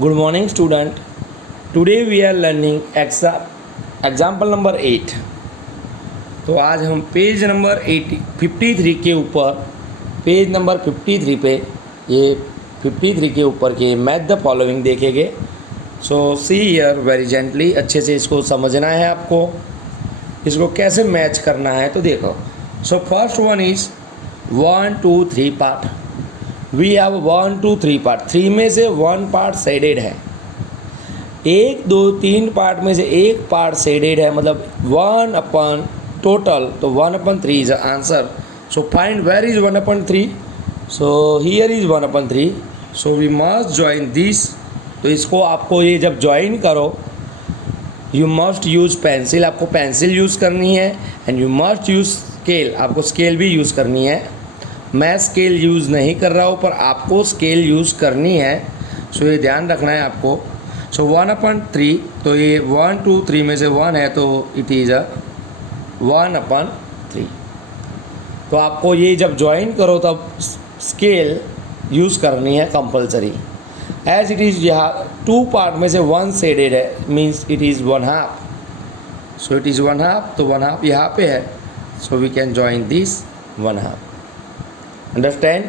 Good morning, student. Today we are learning example number 8. तो आज हम पेज नंबर 53 के ऊपर पेज नंबर 53 पे ये 53 के ऊपर के मैथ द फॉलोइंग देखेंगे. सो सी हियर वेरी जेंटली, अच्छे से इसको समझना है आपको, इसको कैसे मैच करना है. तो देखो, so first one is 1 2 3 part. We have 1 2 3 part. 3 में से 1 पार्ट शेडेड है. 1 2 3 पार्ट में से एक पार्ट शेडेड है, मतलब 1 अपन टोटल. तो 1/3 is answer. So find where is 1/3. So here is 1/3. So we must join this. तो इसको आपको ये जब ज्वाइन करो, यू मस्ट यूज़ पेंसिल. आपको पेंसिल यूज़ करनी है and you must use scale. आपको स्केल भी यूज़ करनी है. मैं स्केल यूज़ नहीं कर रहा हूँ, पर आपको स्केल यूज़ करनी है. सो ये ध्यान रखना है आपको. सो 1/3. तो ये 1 2 3 में से 1 है, तो इट इज़ 1/3. तो आपको ये जब ज्वाइन करो तब स्केल यूज़ करनी है कंपलसरी. एज इट इज़ यहाँ 2 पार्ट में से 1 शेडेड है, means it is 1/2. So it is 1/2. तो 1/2 यहाँ पे है. So we can join this 1/2. Understand.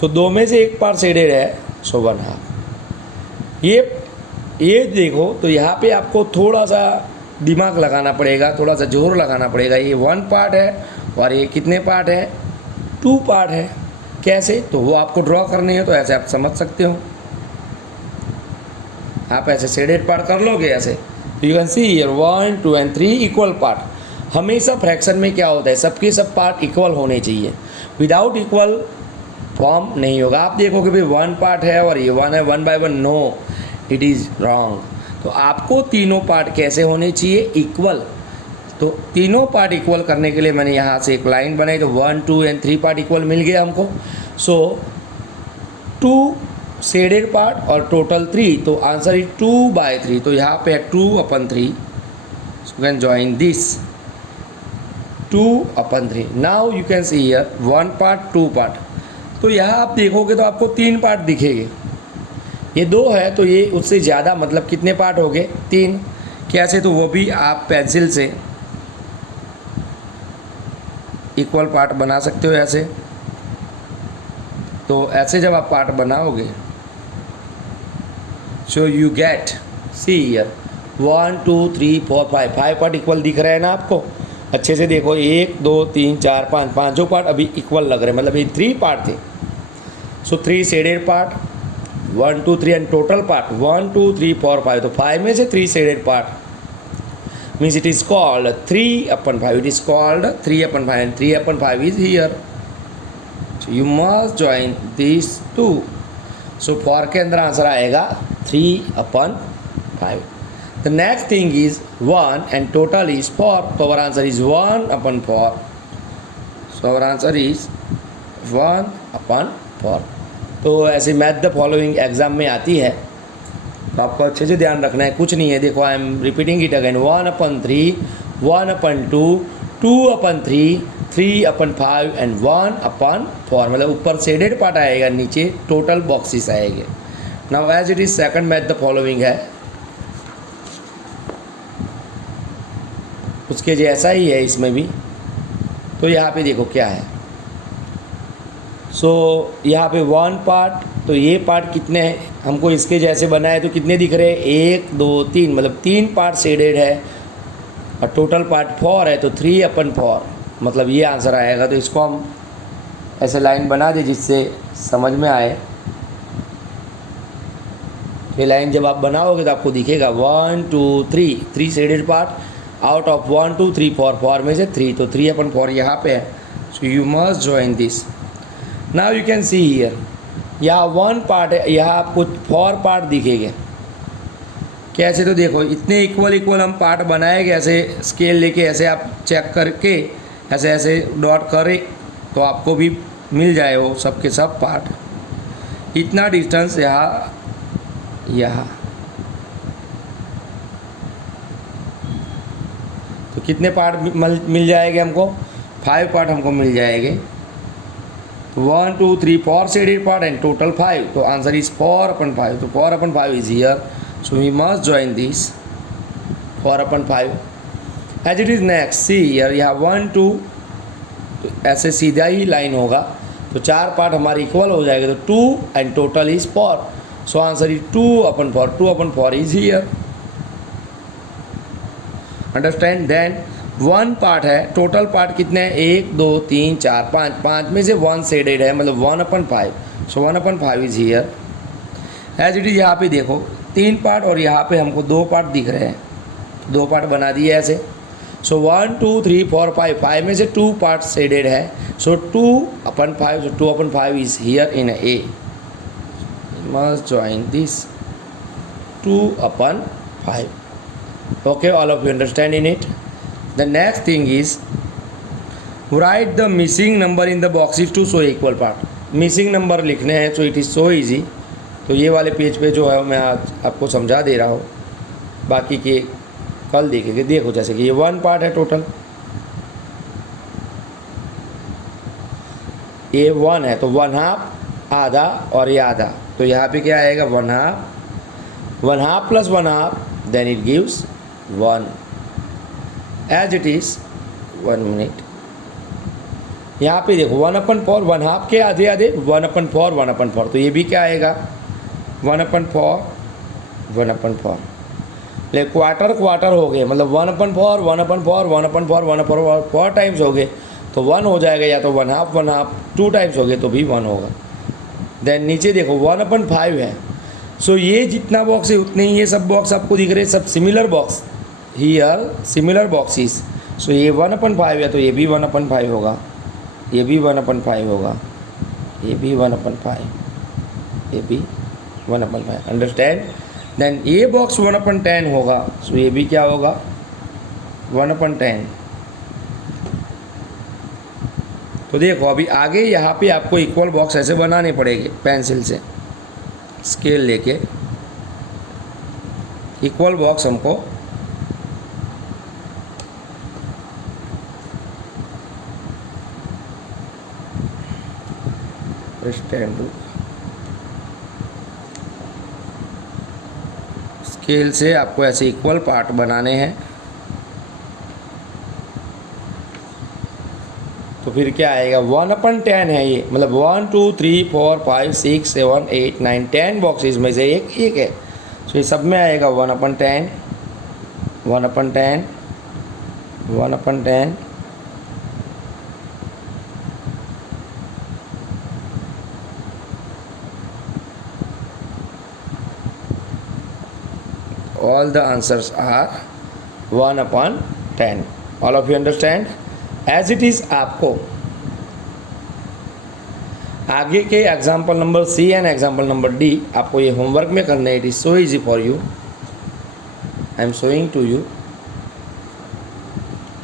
So 2 में से एक पार्ट शेडेड है, सो 1/2. ये देखो, तो यहाँ पे आपको थोड़ा सा दिमाग लगाना पड़ेगा, थोड़ा सा जोर लगाना पड़ेगा. ये 1 पार्ट है और ये कितने पार्ट है? 2 पार्ट है. कैसे? तो वो आपको ड्रॉ करनी है, तो ऐसे आप समझ सकते हो. आप ऐसे शेडेड पार्ट कर लोगे ऐसे. You can see here 1 2 and 3 equal part. हमेशा फ्रैक्शन में क्या होता है, सबके सब पार्ट इक्वल होने चाहिए. विदाउट इक्वल फॉर्म नहीं होगा. आप देखोगे भाई 1 पार्ट है और ये 1 है, 1/1. No, it is wrong. तो आपको तीनों पार्ट कैसे होने चाहिए? इक्वल. तो तीनों पार्ट इक्वल करने के लिए मैंने यहाँ से एक लाइन बनाई. तो 1 2 and 3 पार्ट इक्वल मिल गया हमको. सो 2 शेडेड पार्ट और टोटल 3. तो आंसर इज 2/3. तो यहाँ पे है 2/3. So can join this 2/3. Now you can see here 1 part 2 part. तो यहाँ आप देखोगे तो आपको 3 पार्ट दिखेंगे. ये 2 है, तो ये उससे ज़्यादा, मतलब कितने पार्ट हो गए? 3. कैसे? तो वो भी आप पेंसिल से इक्वल पार्ट बना सकते हो ऐसे. तो ऐसे जब आप पार्ट बनाओगे, so you get, see here 1 2 3 4 5 part equal दिख रहे हैं ना आपको. अच्छे से देखो, 1 2 3 4 5 पाँचों पार्ट अभी इक्वल लग रहे हैं, मतलब ये 3 पार्ट थे. सो 3 shaded part, 1 2 3 and total part 1 2 3 4 5. तो 5 में से 3 shaded part means it is called 3/5. It is called 3/5 and 3/5 is here. So you must join this 2. So for के अंदर आंसर आएगा 3/5. The next thing is 1 and total is 4. So our answer is 1/4. So our answer is 1/4. तो ऐसे math the following exam में आती है, तो आपको अच्छे से ध्यान रखना है. कुछ नहीं है. देखो, I am repeating it again. 1/3, 1/2, 2/3, 3/5 and 1/4. मतलब ऊपर शेडेड पार्ट आएगा, नीचे टोटल बॉक्सेस आएंगे. Now as it is second math the following है, उसके जैसा ही है इसमें भी. तो यहाँ पे देखो क्या है. सो यहाँ पे 1 पार्ट. तो ये पार्ट कितने हैं? हमको इसके जैसे बनाए तो कितने दिख रहे हैं? 1 2 3, मतलब 3 पार्ट शेडेड है और टोटल पार्ट 4 है, तो 3/4. मतलब ये आंसर आएगा. तो इसको हम ऐसे लाइन बना दें जिससे समझ में आए. ये लाइन जब आप बनाओगे तो आपको दिखेगा 1 2 3 शेडेड पार्ट आउट ऑफ 1 2 3 4 में से 3. तो 3/4 यहाँ पे है. So you must join this. Now you can see here, यहाँ 1 पार्ट है, यहाँ आपको 4 पार्ट दिखेंगे. कैसे? तो देखो, इतने इक्वल हम पार्ट बनाएंगे. ऐसे स्केल लेके ऐसे आप चेक करके ऐसे ऐसे डॉट करें तो आपको भी मिल जाए वो सब के सब पार्ट. इतना डिस्टेंस यहाँ तो कितने पार्ट मिल जाएंगे हमको? 5 पार्ट हमको मिल जाएंगे. तो 1 2 3 4 shaded part and total 5. तो आंसर इज 4/5. तो 4/5 is here. So we must join this 4/5. As it is next see here यहाँ 1 2, तो ऐसे सीधा ही लाइन होगा. तो 4 पार्ट हमारे इक्वल हो जाएगा. तो 2 and total is 4. So answer is 2/4. 2/4 is here. Understand. Then 1 part है. टोटल पार्ट कितने हैं? 1 2 3 4 5. 5 में से 1 शेडेड है, मतलब 1/5. So 1/5 is here. As it is यहाँ पे देखो 3 पार्ट और यहाँ पे हमको 2 पार्ट दिख रहे हैं. 2 पार्ट बना दिए ऐसे. सो 1 2 3 4 5. 5 में से 2 पार्ट शेडेड है. सो 2/5. सो 2/5 is here in A. Must join this 2/5. Okay, all of you understand in it. The next thing is write the missing number in the boxes to show equal part. Missing number लिखने हैं. So it is so easy. तो ये वाले page पे जो है मैं आज आपको समझा दे रहा हूँ. बाकी के कल देखेंगे. देखो जैसे कि ये 1 पार्ट है टोटल. ये 1 है तो 1/2 आधा और ये आधा. तो यहाँ पे क्या आएगा? 1/2. 1/2 plus 1/2 then it gives 1. as it is 1 minute. यहाँ पे देखो 1/4 1/2 के आधे आधे 1/4 1/4. तो ये भी क्या आएगा? 1/4 1/4. ले क्वार्टर क्वार्टर हो गए, मतलब 1/4 1/4 1/4 1/4 टाइम्स हो गए तो 1 हो जाएगा. या तो 1/2 1/2 2 टाइम्स हो गए तो भी 1 होगा. देन नीचे देखो 1/5 है. सो ये जितना बॉक्स है उतने ही ये सब बॉक्स आपको दिख रहे हैं. सब similar box here, similar boxes. So ये 1/5 है तो ये भी 1/5 होगा. ये भी 1/5 होगा. ये भी 1/5. ये भी 1/5. अंडरस्टैंड. देन ये बॉक्स 1/10 होगा. सो ये भी क्या होगा? 1/10. तो देखो अभी आगे यहाँ पे आपको इक्वल बॉक्स ऐसे बनाने पड़ेंगे पेंसिल से. स्केल लेके इक्वल बॉक्स हमको स्टैंड स्केल से आपको ऐसे इक्वल पार्ट बनाने हैं. तो फिर क्या आएगा? 1/10 है ये, मतलब 1 2 3 4 5 6 7 8 9 10 बॉक्सेस में से एक है. तो ये सब में आएगा 1/10 1/10 1/10. All the answers are 1/10. All of you understand? As it is आपको आगे के example number C and example number D आपको ये होमवर्क में करना है. It is so easy for you. I am showing to you.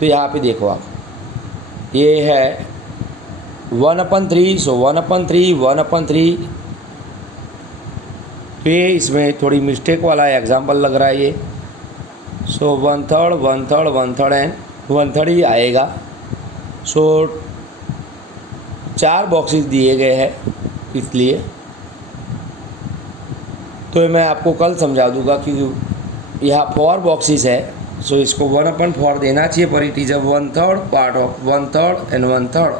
तो यहाँ पे देखो आप, ये है 1/3. सो 1/3 1/3. तो ये इसमें थोड़ी मिस्टेक वाला एग्जाम्पल लग रहा है ये. सो 1/3 1/3 1/3 एंड 1/3 ही आएगा. सो 4 बॉक्सेस दिए गए हैं इसलिए. तो मैं आपको कल समझा दूंगा कि यहाँ 4 बॉक्सेस है. सो इसको 1/4 देना चाहिए पर it is a 1/3 part of 1/3 and 1/3.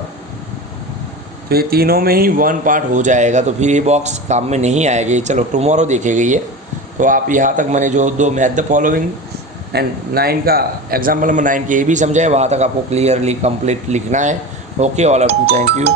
तो ये तीनों में ही 1 पार्ट हो जाएगा. तो फिर ये बॉक्स काम में नहीं आएगी. चलो टुमारो देखेंगे ये. तो आप यहाँ तक मैंने जो 2 मैथ द फॉलोइंग एंड 9 का एग्जाम्पल नंबर 9 के ये भी समझाए, वहाँ तक आपको क्लियरली कंप्लीट लिखना है. Okay, all of you, thank you.